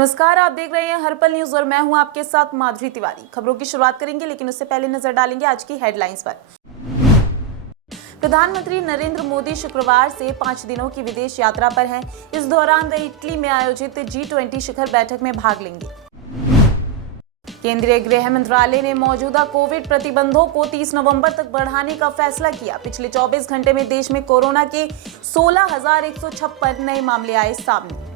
नमस्कार, आप देख रहे हैं हर्पल न्यूज और मैं हूं आपके साथ माधुरी तिवारी। खबरों की शुरुआत करेंगे, लेकिन उससे पहले नजर डालेंगे आज की हेडलाइंस पर। प्रधानमंत्री नरेंद्र मोदी शुक्रवार से 5 दिनों की विदेश यात्रा पर हैं। इस दौरान वे इटली में आयोजित G20 शिखर बैठक में भाग लेंगे। केंद्रीय गृह मंत्रालय ने मौजूदा कोविड प्रतिबंधों को 30 नवंबर तक बढ़ाने का फैसला किया। पिछले 24 घंटे में देश में कोरोना के 16,156 नए मामले आए सामने।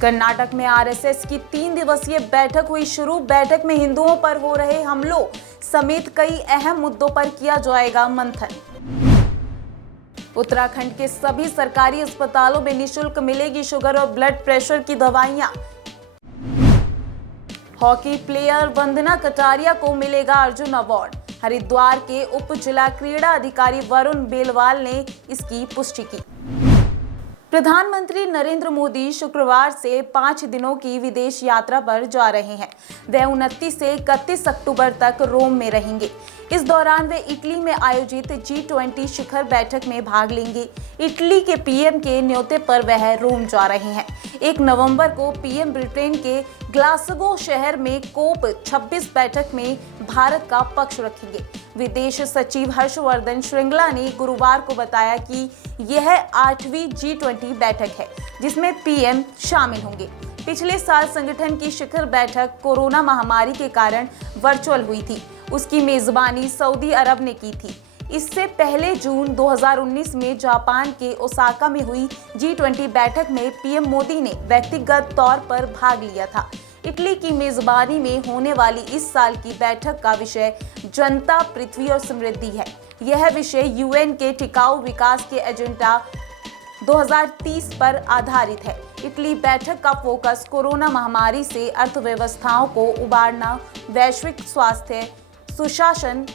कर्नाटक में आरएसएस की 3 दिवसीय बैठक हुई शुरू। बैठक में हिंदुओं पर हो रहे हमलों समेत कई अहम मुद्दों पर किया जाएगा मंथन। उत्तराखंड के सभी सरकारी अस्पतालों में निःशुल्क मिलेगी शुगर और ब्लड प्रेशर की दवाइयां। हॉकी प्लेयर वंदना कटारिया को मिलेगा अर्जुन अवार्ड। हरिद्वार के उप जिला क्रीड़ा अधिकारी वरुण बेलवाल ने इसकी पुष्टि की। प्रधानमंत्री नरेंद्र मोदी शुक्रवार से 5 दिनों की विदेश यात्रा पर जा रहे हैं। वे 29 से 31 अक्टूबर तक रोम में रहेंगे। इस दौरान वे इटली में आयोजित G20 शिखर बैठक में भाग लेंगे। इटली के पीएम के न्योते पर वह रोम जा रहे हैं। 1 नवंबर को पीएम ब्रिटेन के ग्लासगो शहर में कोप 26 बैठक में भारत का पक्ष रखेंगे। विदेश सचिव हर्षवर्धन श्रृंगला ने गुरुवार को बताया कि यह 8वीं G20 बैठक है, जिसमें पीएम शामिल होंगे। पिछले साल संगठन की शिखर बैठक कोरोना महामारी के कारण वर्चुअल हुई थी। उसकी मेजबानी सऊदी अरब ने की थी। इससे पहले जून 2019 में जापान के ओसाका में हुई G20 बैठक में पीएम मोदी ने व्यक्तिगत तौर पर भाग लिया था। इटली की मेजबानी में होने वाली इस साल की बैठक का विषय जनता, पृथ्वी और समृद्धि है। यह विषय यूएन के टिकाऊ विकास के एजेंडा 2030 पर आधारित है। इटली बैठक का फोकस कोरोना महामारी से अर्थव्यवस्थाओं को उबारना, वैश्विक स्वास्थ्य, सुशासन,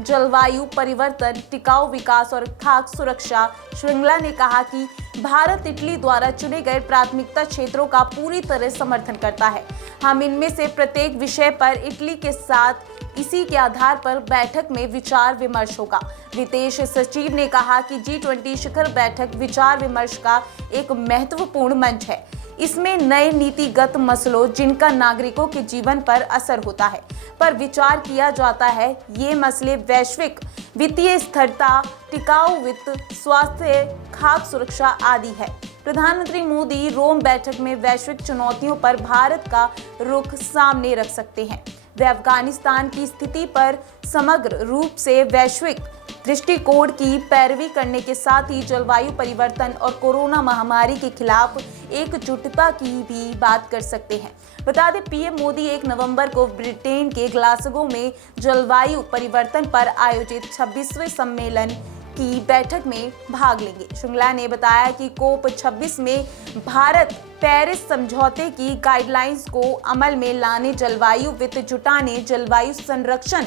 जलवायु परिवर्तन, टिकाऊ विकास और खाद्य सुरक्षा। श्रृंगला ने कहा कि भारत इटली द्वारा चुने गए प्राथमिकता क्षेत्रों का पूरी तरह समर्थन करता है। हम इनमें से प्रत्येक विषय पर इटली के साथ इसी के आधार पर बैठक में विचार विमर्श होगा। विदेश सचिव ने कहा कि G20 शिखर बैठक विचार विमर्श का एक महत्वपूर्ण मंच है। इसमें नए नीतिगत मसलों जिनका नागरिकों के जीवन पर असर होता है पर विचार किया जाता है। ये मसले वैश्विक वित्तीय स्थिरता, टिकाऊ वित्त, स्वास्थ्य, खाद्य सुरक्षा आदि है। प्रधानमंत्री मोदी रोम बैठक में वैश्विक चुनौतियों पर भारत का रुख सामने रख सकते हैं। वे अफगानिस्तान की स्थिति पर समग्र रूप से वैश्विक दृष्टिकोण की पैरवी करने के साथ ही जलवायु परिवर्तन और कोरोना महामारी के खिलाफ एकजुटता की भी बात कर सकते हैं। बता दें, पीएम मोदी 1 नवंबर को ब्रिटेन के ग्लासगो में जलवायु परिवर्तन पर आयोजित 26वें सम्मेलन की बैठक में भाग लेंगे। श्रृंगला ने बताया कि कोप 26 में भारत पेरिस समझौते की गाइडलाइंस को अमल में लाने, जलवायु वित्त जुटाने, जलवायु संरक्षण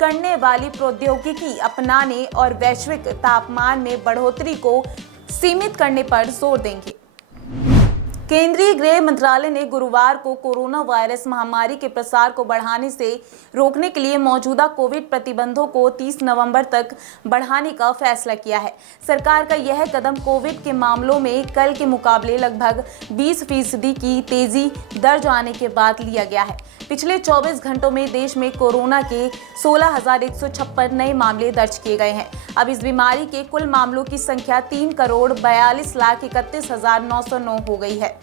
करने वाली प्रौद्योगिकी अपनाने और वैश्विक तापमान में बढ़ोतरी को सीमित करने पर जोर देंगे। केंद्रीय गृह मंत्रालय ने गुरुवार को कोरोना वायरस महामारी के प्रसार को बढ़ाने से रोकने के लिए मौजूदा कोविड प्रतिबंधों को 30 नवंबर तक बढ़ाने का फैसला किया है। सरकार का यह कदम कोविड के मामलों में कल के मुकाबले लगभग 20% की तेजी दर्ज आने के बाद लिया गया है। पिछले 24 घंटों में देश में कोरोना के 16,156 नए मामले दर्ज किए गए हैं। अब इस बीमारी के कुल मामलों की संख्या 3,42,31,909 हो गई है।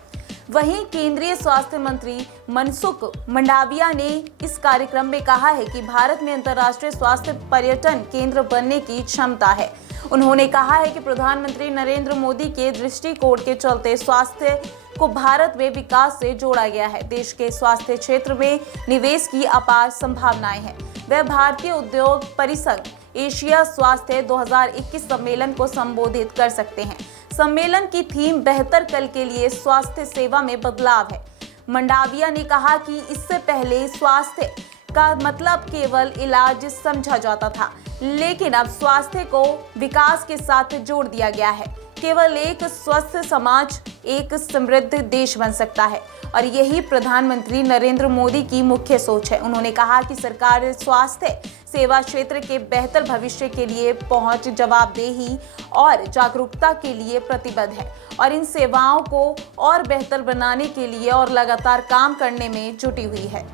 वहीं केंद्रीय स्वास्थ्य मंत्री मनसुख मंडाविया ने इस कार्यक्रम में कहा है कि भारत में अंतर्राष्ट्रीय स्वास्थ्य पर्यटन केंद्र बनने की क्षमता है। उन्होंने कहा है कि प्रधानमंत्री नरेंद्र मोदी के दृष्टिकोण के चलते स्वास्थ्य को भारत में विकास से जोड़ा गया है। देश के स्वास्थ्य क्षेत्र में निवेश की अपार संभावनाएं हैं। वह भारतीय उद्योग परिसंघ एशिया स्वास्थ्य 2021 सम्मेलन को संबोधित कर सकते हैं। सम्मेलन की थीम बेहतर कल के लिए स्वास्थ्य सेवा में बदलाव है। मंडाविया ने कहा कि इससे पहले स्वास्थ्य का मतलब केवल इलाज समझा जाता था, लेकिन अब स्वास्थ्य को विकास के साथ जोड़ दिया गया है। केवल एक स्वस्थ समाज एक समृद्ध देश बन सकता है और यही प्रधानमंत्री नरेंद्र मोदी की मुख्य सोच है। उन्होंने कहा कि सरकार स्वास्थ्य सेवा क्षेत्र के बेहतर भविष्य के लिए पहुंच, जवाबदेही और जागरूकता के लिए प्रतिबद्ध है और इन सेवाओं को और बेहतर बनाने के लिए और लगातार काम करने में जुटी हुई है।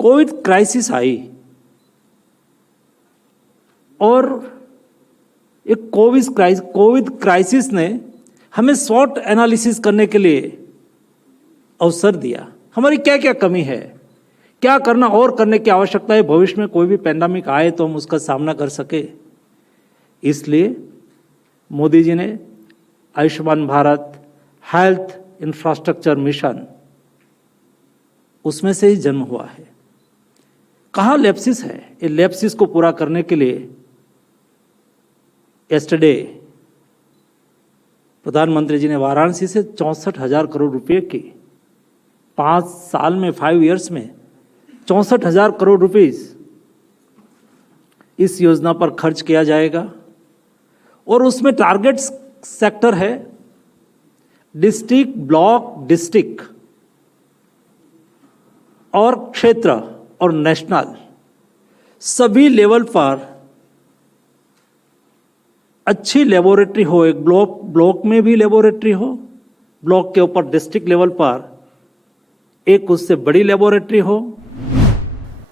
कोविड क्राइसिस आई और एक कोविड क्राइसिस ने हमें शॉर्ट एनालिसिस करने के लिए अवसर दिया। हमारी क्या क्या कमी है, क्या करना और करने की आवश्यकता है, भविष्य में कोई भी पैंडेमिक आए तो हम उसका सामना कर सके। इसलिए मोदी जी ने Ayushman Bharat health infrastructure mission, उसमें से ही जन्म हुआ है। कहाँ लैप्सिस है, ये लैप्सिस को पूरा करने के लिए यस्टरडे प्रधानमंत्री जी ने वाराणसी से 64,000 करोड़ रुपए की 5 साल में 5 इयर्स में 64,000 करोड़ रुपीस इस योजना पर खर्च किया जाएगा और उसमें टारगेट सेक्टर है डिस्ट्रिक्ट, ब्लॉक, डिस्ट्रिक्ट और क्षेत्र और नेशनल, सभी लेवल पर अच्छी लेबोरेटरी हो। एक ब्लॉक में भी लेबोरेटरी हो, ब्लॉक के ऊपर डिस्ट्रिक्ट लेवल पर एक उससे बड़ी लेबोरेटरी हो।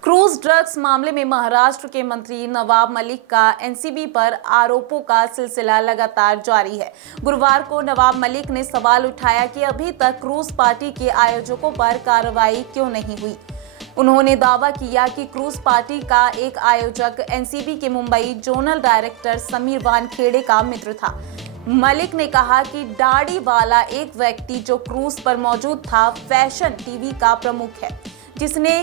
क्रूज ड्रग्स मामले में महाराष्ट्र के मंत्री नवाब मलिक का एनसीबी पर आरोपों का सिलसिला लगातार जारी है। गुरुवार को नवाब मलिक ने सवाल उठाया कि अभी तक क्रूज पार्टी के आयोजकों पर कार्रवाई क्यों नहीं हुई। उन्होंने दावा किया कि क्रूज पार्टी का एक आयोजक एनसीबी के मुंबई जोनल डायरेक्टर समीर वानखेड़े का मित्र था। मलिक ने कहा कि दाढ़ी वाला एक व्यक्ति जो क्रूज पर मौजूद था फैशन टीवी का प्रमुख है, जिसने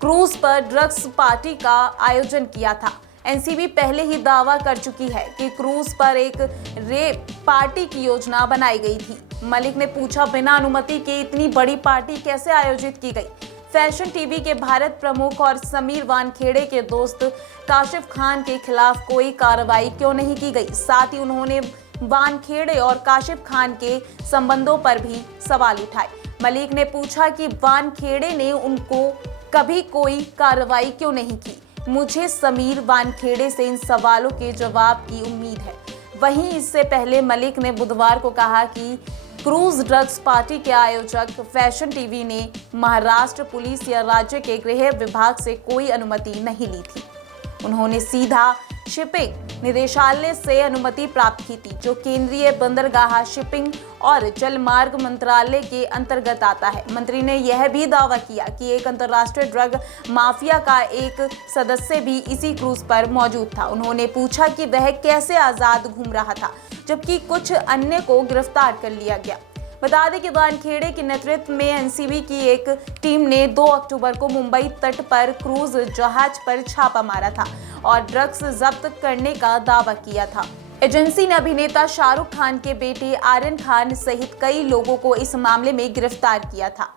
क्रूज पर ड्रग्स पार्टी का आयोजन किया था। एनसीबी पहले ही दावा कर चुकी है कि क्रूज पर एक रेप पार्टी की योजना बनाई गई थी। मलिक ने पूछा, बिना अनुमति के इतनी बड़ी पार्टी कैसे आयोजित की गई? फैशन टीवी के भारत प्रमुख और समीर वानखेड़े के दोस्त काशिफ खान के खिलाफ कोई कार्रवाई क्यों नहीं की गई? साथ ही उन्होंने वानखेड़े और काशिफ खान के संबंधों पर भी सवाल उठाए। मलिक ने पूछा कि वानखेड़े ने उनको कभी कोई कार्रवाई क्यों नहीं की? मुझे समीर वानखेड़े से इन सवालों के जवाब की उम्मीद है। वहीं इससे पहले मलिक ने बुधवार को कहा कि क्रूज ड्रग्स पार्टी के आयोजक फैशन टीवी ने महाराष्ट्र पुलिस या राज्य के गृह विभाग से कोई अनुमति नहीं ली थी। उन्होंने सीधा शिपिंग निदेशालय से अनुमति प्राप्त की थी, जो केंद्रीय बंदरगाह, शिपिंग और जलमार्ग मंत्रालय के अंतर्गत आता है। मंत्री ने यह भी दावा किया कि एक अंतर्राष्ट्रीय ड्रग माफिया का एक सदस्य भी इसी क्रूज पर मौजूद था। उन्होंने पूछा कि वह कैसे आजाद घूम रहा था, जबकि कुछ अन्य को गिरफ्तार कर लिया गया। बता दें कि वानखेड़े के नेतृत्व में एनसीबी की एक टीम ने 2 अक्टूबर को मुंबई तट पर क्रूज जहाज पर छापा मारा था और ड्रग्स जब्त करने का दावा किया था। एजेंसी ने अभिनेता शाहरुख खान के बेटे आर्यन खान सहित कई लोगों को इस मामले में गिरफ्तार किया था।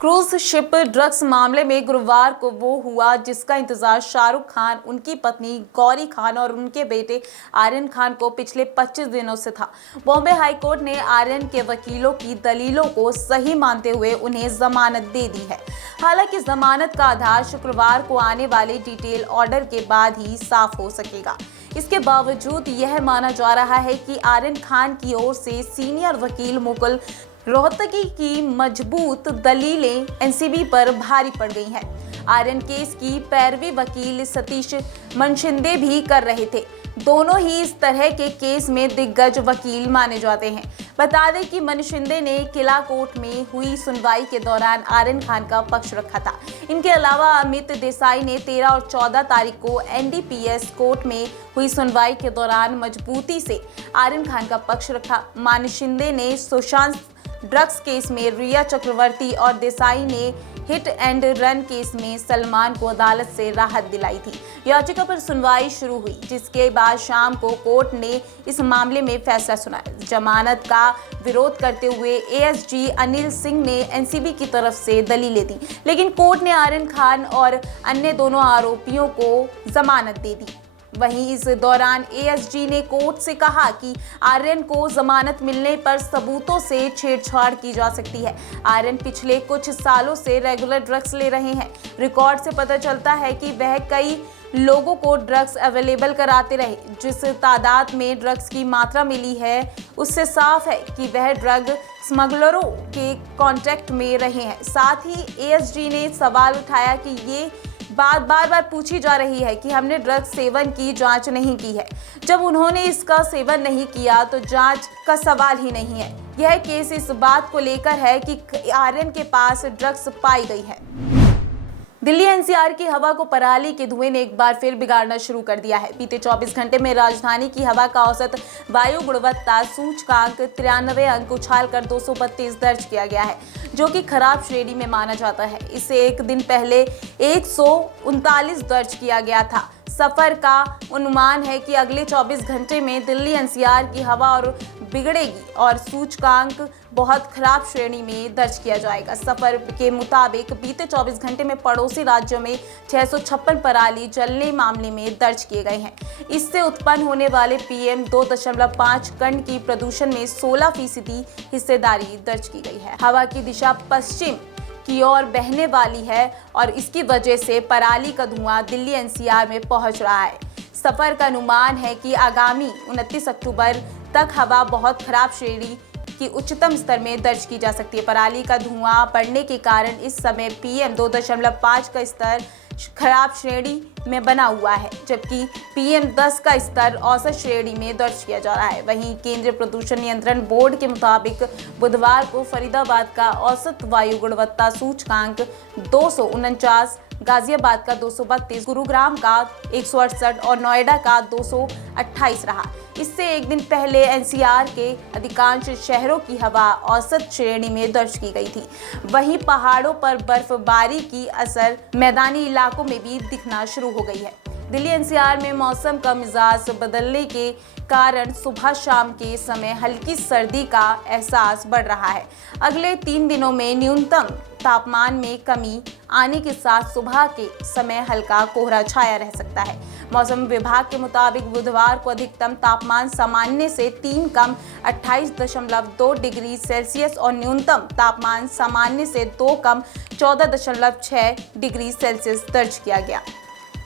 क्रूज शिप ड्रग्स मामले में गुरुवार को वो हुआ जिसका इंतजार शाहरुख खान, उनकी पत्नी गौरी खान और उनके बेटे आर्यन खान को पिछले 25 दिनों से था। बॉम्बे हाईकोर्ट ने आर्यन के वकीलों की दलीलों को सही मानते हुए उन्हें जमानत दे दी है। हालांकि जमानत का आधार शुक्रवार को आने वाले डिटेल ऑर्डर के बाद ही साफ हो सकेगा। इसके बावजूद यह माना जा रहा है कि आर्यन खान की ओर से सीनियर वकील मुकुल रोहतगी की मजबूत दलीलें एनसीबी पर भारी पड़ गई हैं। आर्यन केस की पैरवी वकील सतीश मनशिंदे भी कर रहे थे। दोनों ही इस तरह के केस में दिग्गज वकील माने जाते हैं। बता दें कि मनशिंदे ने किला कोर्ट में हुई सुनवाई के दौरान आर्यन खान का पक्ष रखा था। इनके अलावा अमित देसाई ने 13 और 14 तारीख को एनडीपीएस कोर्ट में हुई सुनवाई के दौरान मजबूती से आर्यन खान का पक्ष रखा। मनशिंदे ने सुशांत ड्रग्स केस में रिया चक्रवर्ती और देसाई ने हिट एंड रन केस में सलमान को अदालत से राहत दिलाई थी। याचिका पर सुनवाई शुरू हुई, जिसके बाद शाम को कोर्ट ने इस मामले में फैसला सुनाया। जमानत का विरोध करते हुए एएसजी अनिल सिंह ने एनसीबी की तरफ से दलीलें दी, लेकिन कोर्ट ने आर्यन खान और अन्य दोनों आरोपियों को जमानत दे दी। वहीं इस दौरान एएसजी ने कोर्ट से कहा कि आर्यन को जमानत मिलने पर सबूतों से छेड़छाड़ की जा सकती है। आर्यन पिछले कुछ सालों से रेगुलर ड्रग्स ले रहे हैं। रिकॉर्ड से पता चलता है कि वह कई लोगों को ड्रग्स अवेलेबल कराते रहे। जिस तादाद में ड्रग्स की मात्रा मिली है उससे साफ है कि वह ड्रग स्मगलरों के कांटेक्ट में रहे हैं। साथ ही एएसजी ने सवाल उठाया कि ये बात बार बार पूछी जा रही है कि हमने ड्रग्स सेवन की जांच नहीं की है। जब उन्होंने इसका सेवन नहीं किया तो जांच का सवाल ही नहीं है। यह केस इस बात को लेकर है कि आर्यन के पास ड्रग्स पाई गई है। दिल्ली एनसीआर की हवा को पराली के धुएं ने एक बार फिर बिगाड़ना शुरू कर दिया है। बीते 24 घंटे में राजधानी की हवा का औसत वायु गुणवत्ता सूचकांक 93 अंक उछालकर 232 दर्ज किया गया है, जो कि खराब श्रेणी में माना जाता है। इसे एक दिन पहले 139 दर्ज किया गया था। सफर का अनुमान है कि अगले 24 घंटे में दिल्ली एनसीआर की हवा और बिगड़ेगी और सूचकांक बहुत खराब श्रेणी में दर्ज किया जाएगा। सफर के मुताबिक बीते 24 घंटे में पड़ोसी राज्यों में 656 पराली जलने मामले में दर्ज किए गए हैं। इससे उत्पन्न होने वाले PM 2.5 कण की प्रदूषण में 16% हिस्सेदारी दर्ज की गई है। हवा की दिशा पश्चिम की ओर बहने वाली है और इसकी वजह से पराली का धुआं दिल्ली एनसीआर में पहुंच रहा है। सफर का अनुमान है कि आगामी 29 अक्टूबर तक हवा बहुत खराब श्रेणी की उच्चतम स्तर में दर्ज की जा सकती है। पराली का धुआं बढ़ने के कारण इस समय PM 2.5 का स्तर खराब श्रेणी में बना हुआ है, जबकि PM 10 का स्तर औसत श्रेणी में दर्ज किया जा रहा है। वहीं केंद्रीय प्रदूषण नियंत्रण बोर्ड के मुताबिक बुधवार को फरीदाबाद का औसत वायु गुणवत्ता सूचकांक 249, गाजियाबाद का 232, गुरुग्राम का 168 और नोएडा का 228 रहा। इससे एक दिन पहले एनसीआर के अधिकांश शहरों की हवा औसत श्रेणी में दर्ज की गई थी। वहीं पहाड़ों पर बर्फबारी की असर मैदानी इलाकों में भी दिखना शुरू हो गई है। दिल्ली एनसीआर में मौसम का मिजाज बदलने के कारण सुबह शाम के समय हल्की सर्दी का एहसास बढ़ रहा है। अगले 3 दिनों में न्यूनतम तापमान में कमी आने के साथ सुबह के समय हल्का कोहरा छाया रह सकता है। मौसम विभाग के मुताबिक बुधवार को अधिकतम तापमान सामान्य से 3 कम 28.2 डिग्री सेल्सियस और न्यूनतम तापमान सामान्य से 2 कम 14.6 डिग्री सेल्सियस दर्ज किया गया।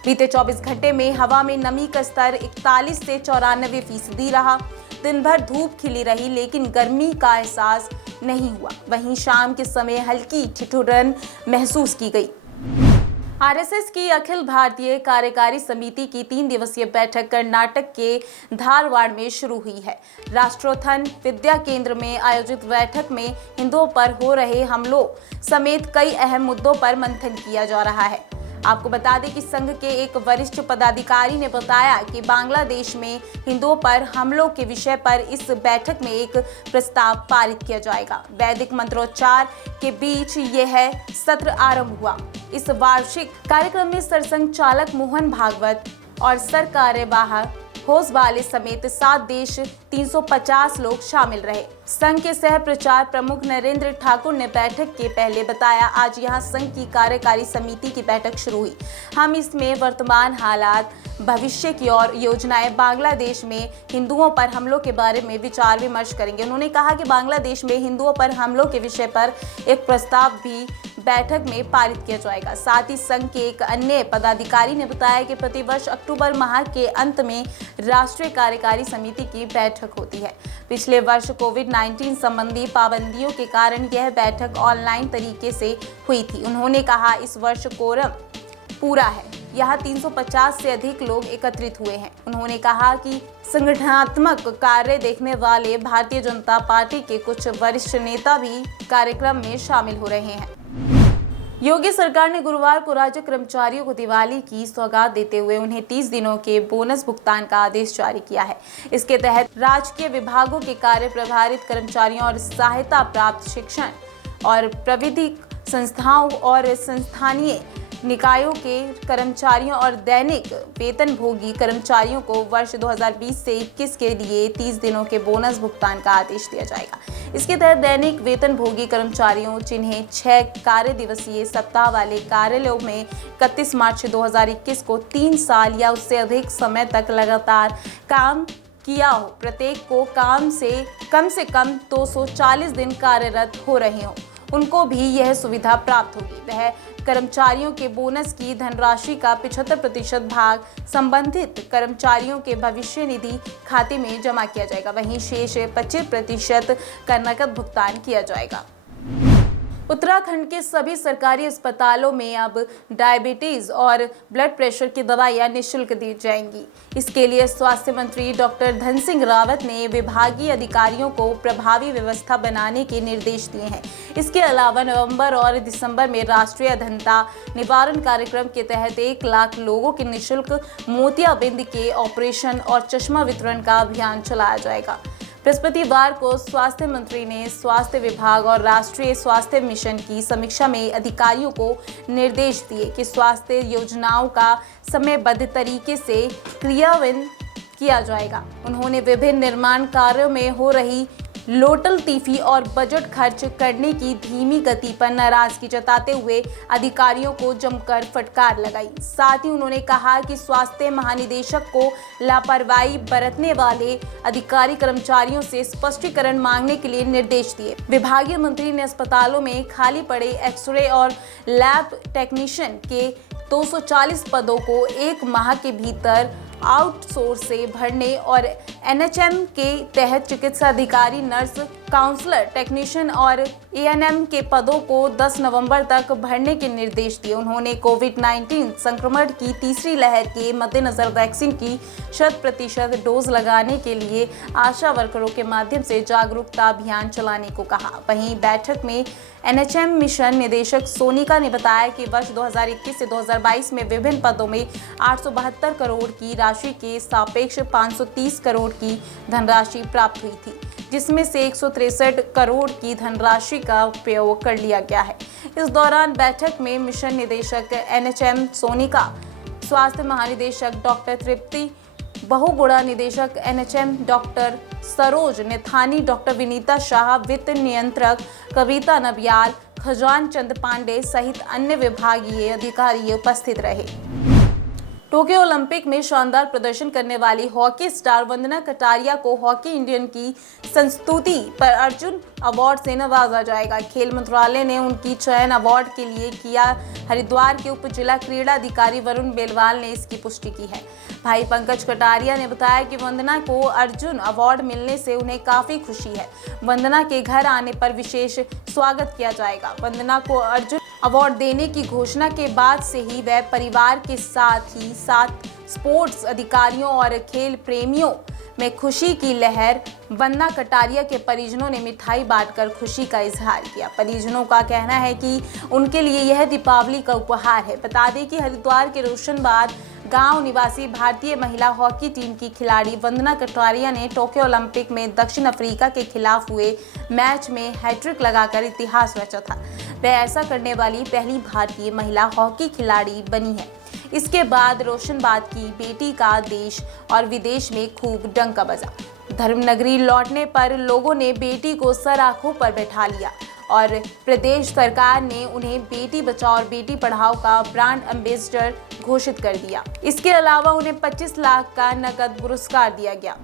बीते 24 घंटे में हवा में नमी का स्तर 41 से 94% रहा। दिन भर धूप खिली रही लेकिन गर्मी का एहसास नहीं हुआ। वहीं शाम के समय हल्की ठिठुरन महसूस की गई। आरएसएस की अखिल भारतीय कार्यकारी समिति की 3 दिवसीय बैठक कर्नाटक के धारवाड़ में शुरू हुई है। राष्ट्रोत्थान विद्या केंद्र में आयोजित बैठक में हिंदुओं पर हो रहे हमलों समेत कई अहम मुद्दों पर मंथन किया जा रहा है। आपको बता दें कि संघ के एक वरिष्ठ पदाधिकारी ने बताया कि बांग्लादेश में हिंदुओं पर हमलों के विषय पर इस बैठक में एक प्रस्ताव पारित किया जाएगा। वैदिक मंत्रोच्चार के बीच यह सत्र आरंभ हुआ। इस वार्षिक कार्यक्रम में सरसंघचालक मोहन भागवत और सरकार्यवाह होसबाले समेत 7 देश 350 लोग शामिल रहे। संघ के सह प्रचार प्रमुख नरेंद्र ठाकुर ने बैठक के पहले बताया, आज यहां संघ की कार्यकारी समिति की बैठक शुरू हुई। हम इसमें वर्तमान हालात, भविष्य की और योजनाएं, बांग्लादेश में हिंदुओं पर हमलों के बारे में विचार विमर्श करेंगे। उन्होंने कहा कि बांग्लादेश में हिंदुओं पर हमलों के विषय पर एक प्रस्ताव भी बैठक में पारित किया जाएगा। साथ ही संघ के एक अन्य पदाधिकारी ने बताया कि प्रतिवर्ष अक्टूबर माह के अंत में राष्ट्रीय कार्यकारी समिति की बैठक होती है। पिछले वर्ष कोविड-19 संबंधी पाबंदियों के कारण यह बैठक ऑनलाइन तरीके से हुई थी। उन्होंने कहा, इस वर्ष कोरम पूरा है, यहाँ 350 से अधिक लोग एकत्रित हुए हैं। उन्होंने कहा कि संगठनात्मक कार्य देखने वाले भारतीय जनता पार्टी के कुछ वरिष्ठ नेता भी कार्यक्रम में शामिल हो रहे हैं। योगी सरकार ने गुरुवार को राज्य कर्मचारियों को दिवाली की सौगात देते हुए उन्हें 30 दिनों के बोनस भुगतान का आदेश जारी किया है। इसके तहत राजकीय विभागों के कार्य प्रभारित कर्मचारियों और सहायता प्राप्त शिक्षण और प्रविधिक संस्थाओं और संस्थानीय निकायों के कर्मचारियों और दैनिक वेतनभोगी कर्मचारियों को वर्ष 2020 से 21 के लिए 30 दिनों के बोनस भुगतान का आदेश दिया जाएगा। इसके तहत दैनिक वेतनभोगी कर्मचारियों जिन्हें 6 कार्य दिवसीय सप्ताह वाले कार्यालयों में 31 मार्च 2021 को 3 साल या उससे अधिक समय तक लगातार काम किया हो, प्रत्येक को कम से कम 240 दिन कार्यरत हो रहे हों, उनको भी यह सुविधा प्राप्त होगी। वह कर्मचारियों के बोनस की धनराशि का 75% भाग संबंधित कर्मचारियों के भविष्य निधि खाते में जमा किया जाएगा। वहीं शेष 25% का नकद भुगतान किया जाएगा। उत्तराखंड के सभी सरकारी अस्पतालों में अब डायबिटीज और ब्लड प्रेशर की दवाइयां निःशुल्क दी जाएंगी। इसके लिए स्वास्थ्य मंत्री डॉक्टर धन सिंह रावत ने विभागीय अधिकारियों को प्रभावी व्यवस्था बनाने के निर्देश दिए हैं। इसके अलावा नवंबर और दिसंबर में राष्ट्रीय अंधता निवारण कार्यक्रम के तहत 1 लाख लोगों के निःशुल्क मोतियाबिंद के ऑपरेशन और चश्मा वितरण का अभियान चलाया जाएगा। बृहस्पतिवार को स्वास्थ्य मंत्री ने स्वास्थ्य विभाग और राष्ट्रीय स्वास्थ्य मिशन की समीक्षा में अधिकारियों को निर्देश दिए कि स्वास्थ्य योजनाओं का समयबद्ध तरीके से क्रियान्वयन किया जाएगा। उन्होंने विभिन्न निर्माण कार्यों में हो रही लोटलतीफी और बजट खर्च करने की धीमी गति पर नाराजगी जताते हुए अधिकारियों को जमकर फटकार लगाई। साथ ही उन्होंने कहा कि स्वास्थ्य महानिदेशक को लापरवाही बरतने वाले अधिकारी कर्मचारियों से स्पष्टीकरण मांगने के लिए निर्देश दिए। विभागीय मंत्री ने अस्पतालों में खाली पड़े एक्सरे और लैब टेक्नीशियन के 240 पदों को 1 माह के भीतर आउटसोर्स से भरने और एनएचएम के तहत चिकित्सा अधिकारी, नर्स, काउंसलर, टेक्नीशियन और एएनएम के पदों को 10 नवंबर तक भरने के निर्देश दिए। उन्होंने कोविड-19 संक्रमण की तीसरी लहर के मद्देनजर वैक्सीन की 100% डोज लगाने के लिए आशा वर्करों के माध्यम से जागरूकता अभियान चलाने को कहा। वहीं बैठक में एनएचएम मिशन निदेशक सोनिका ने बताया कि वर्ष 2021 से 2022 में विभिन्न पदों में 872 करोड़ की राशि के सापेक्ष 530 करोड़ की धनराशि प्राप्त हुई थी, जिसमें से 163 करोड़ की धनराशि का उपयोग कर लिया गया है। इस दौरान बैठक में मिशन निदेशक एनएचएम सोनिका, स्वास्थ्य महानिदेशक डॉक्टर तृप्ति, बहुगुणा निदेशक NHM doctor Saroj Nethani, doctor Vinita Shah, वित्त नियंत्रक कविता नबियाल, खजान चंद पांडे सहित अन्य विभागीय अधिकारी उपस्थित रहे। टोक्यो ओलंपिक में शानदार प्रदर्शन करने वाली हॉकी स्टार वंदना कटारिया को हॉकी इंडियन की संस्तुति पर अर्जुन अवार्ड से नवाजा जाएगा। खेल मंत्रालय ने उनकी चयन अवार्ड के लिए किया। हरिद्वार के उप जिला क्रीड़ा अधिकारी वरुण बेलवाल ने इसकी पुष्टि की है। भाई पंकज कटारिया ने बताया कि वंदना को अर्जुन अवार्ड मिलने से उन्हें काफी खुशी है। वंदना के घर आने पर विशेष स्वागत किया जाएगा। वंदना को अर्जुन अवार्ड देने की घोषणा के बाद से ही वह परिवार के साथ स्पोर्ट्स अधिकारियों और खेल प्रेमियों में खुशी की लहर। वंदना कटारिया के परिजनों ने मिठाई बांटकर खुशी का इजहार किया। परिजनों का कहना है कि उनके लिए यह दीपावली का उपहार है। बता दें कि हरिद्वार के रोशनबाद गांव निवासी भारतीय महिला हॉकी टीम की खिलाड़ी वंदना कटारिया ने टोक्यो ओलंपिक में दक्षिण अफ्रीका के खिलाफ हुए मैच में हैट्रिक लगाकर इतिहास रचा था। वह ऐसा करने वाली पहली भारतीय महिला हॉकी खिलाड़ी बनी है। इसके बाद रोशनबाद की बेटी का देश और विदेश में खूब डंका बजा। धर्मनगरी लौटने पर लोगों ने बेटी को सर आंखों पर बैठा लिया और प्रदेश सरकार ने उन्हें बेटी बचाओ और बेटी पढ़ाओ का ब्रांड एम्बेसडर घोषित कर दिया। इसके अलावा उन्हें 25 लाख का नकद पुरस्कार दिया गया।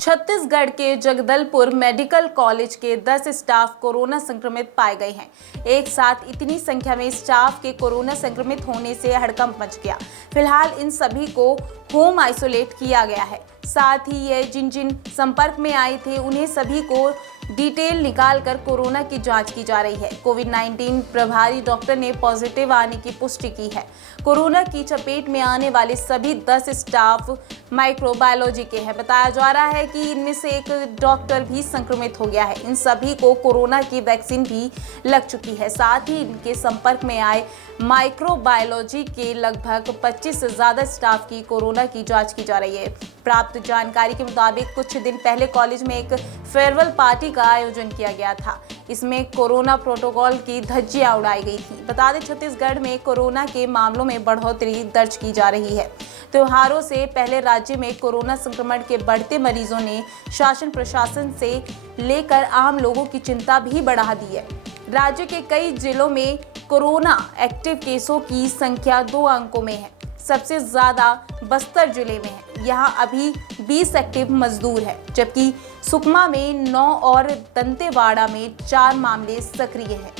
छत्तीसगढ़ के जगदलपुर मेडिकल कॉलेज के 10 स्टाफ कोरोना संक्रमित पाए गए हैं। एक साथ इतनी संख्या में स्टाफ के कोरोना संक्रमित होने से हड़कंप मच गया। फिलहाल इन सभी को होम आइसोलेट किया गया है। साथ ही ये जिन जिन संपर्क में आए थे उन्हें सभी को डिटेल निकालकर कोरोना की जांच की जा रही है। कोविड-19 प्रभारी डॉक्टर ने पॉजिटिव आने की पुष्टि की है। कोरोना की चपेट में आने वाले सभी 10 स्टाफ माइक्रोबायोलॉजी के हैं। बताया जा रहा है कि इनमें से एक डॉक्टर भी संक्रमित हो गया है। इन सभी को कोरोना की वैक्सीन भी लग चुकी है। साथ ही इनके संपर्क में आए माइक्रोबायोलॉजी के लगभग 25 से ज्यादा स्टाफ की कोरोना की जांच की जा रही है। प्राप्त जानकारी के मुताबिक कुछ दिन पहले कॉलेज में एक फेयरवेल पार्टी का आयोजन किया गया था। इसमें कोरोना प्रोटोकॉल की धज्जियां उड़ाई गई थी। बता दें छत्तीसगढ़ में कोरोना के मामलों में बढ़ोतरी दर्ज की जा रही है। त्योहारों से पहले राज्य में कोरोना संक्रमण के बढ़ते मरीजों ने शासन प्रशासन से लेकर आम लोगों की चिंता भी बढ़ा दी है। राज्य के कई जिलों में कोरोना एक्टिव केसों की संख्या 2 अंकों में है। सबसे ज्यादा बस्तर जिले में है, यहां अभी 20 एक्टिव मजदूर है, जबकि सुकमा में 9 और दंतेवाड़ा में 4 मामले सक्रिय हैं।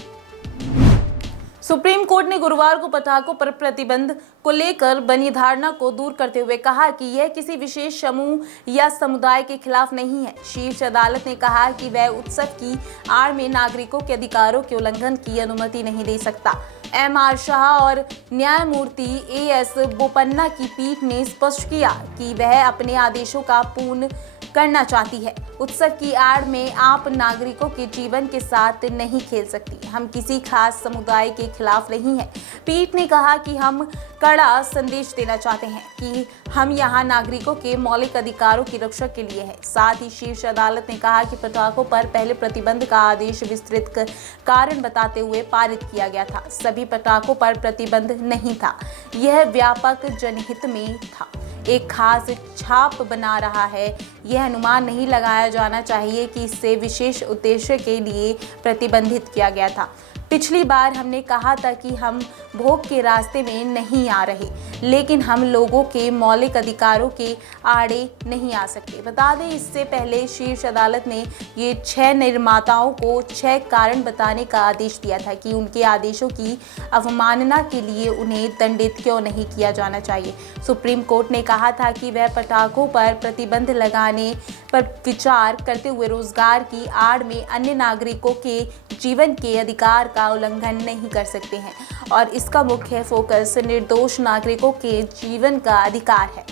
सुप्रीम कोर्ट ने गुरुवार को पटाखों पर प्रतिबंध को लेकर बनी धारणा को दूर करते हुए कहा कि यह किसी विशेष समूह या समुदाय के खिलाफ नहीं है। शीर्ष अदालत ने कहा कि वह उत्सव की आड़ में नागरिकों के अधिकारों के उल्लंघन की अनुमति नहीं दे सकता। एम.आर. शाह और न्यायमूर्ति ए.एस. बोपन्ना की पीठ ने स्पष्ट किया कि वह अपने आदेशों का पूर्ण करना चाहती है। उत्सव की आड़ में आप नागरिकों के जीवन के साथ नहीं खेल सकती। हम किसी खास समुदाय के खिलाफ नहीं हैं। पीठ ने कहा कि हम कड़ा संदेश देना चाहते हैं कि हम यहाँ नागरिकों के मौलिक अधिकारों की रक्षा के लिए हैं। साथ ही शीर्ष अदालत ने कहा कि पटाखों पर पहले प्रतिबंध का आदेश विस्तृत कारण बताते हुए पारित किया गया था। सभी पटाखों पर प्रतिबंध नहीं था, यह व्यापक जनहित में था, एक खास छाप बना रहा है। यह अनुमान नहीं लगाया जाना चाहिए कि इसे विशेष उद्देश्य के लिए प्रतिबंधित किया गया था। पिछली बार हमने कहा था कि हम भोग के रास्ते में नहीं आ रहे, लेकिन हम लोगों के मौलिक अधिकारों के आड़े नहीं आ सकते। बता दें, इससे पहले शीर्ष अदालत ने ये 6 निर्माताओं को 6 कारण बताने का आदेश दिया था कि उनके आदेशों की अवमानना के लिए उन्हें दंडित क्यों नहीं किया जाना चाहिए। सुप्रीम कोर्ट ने कहा था कि वह पटाखों पर प्रतिबंध लगाने पर विचार करते हुए रोजगार की आड़ में अन्य नागरिकों के जीवन के अधिकार का उल्लंघन नहीं कर सकते हैं और इसका मुख्य फोकस निर्दोष नागरिकों के जीवन का अधिकार है।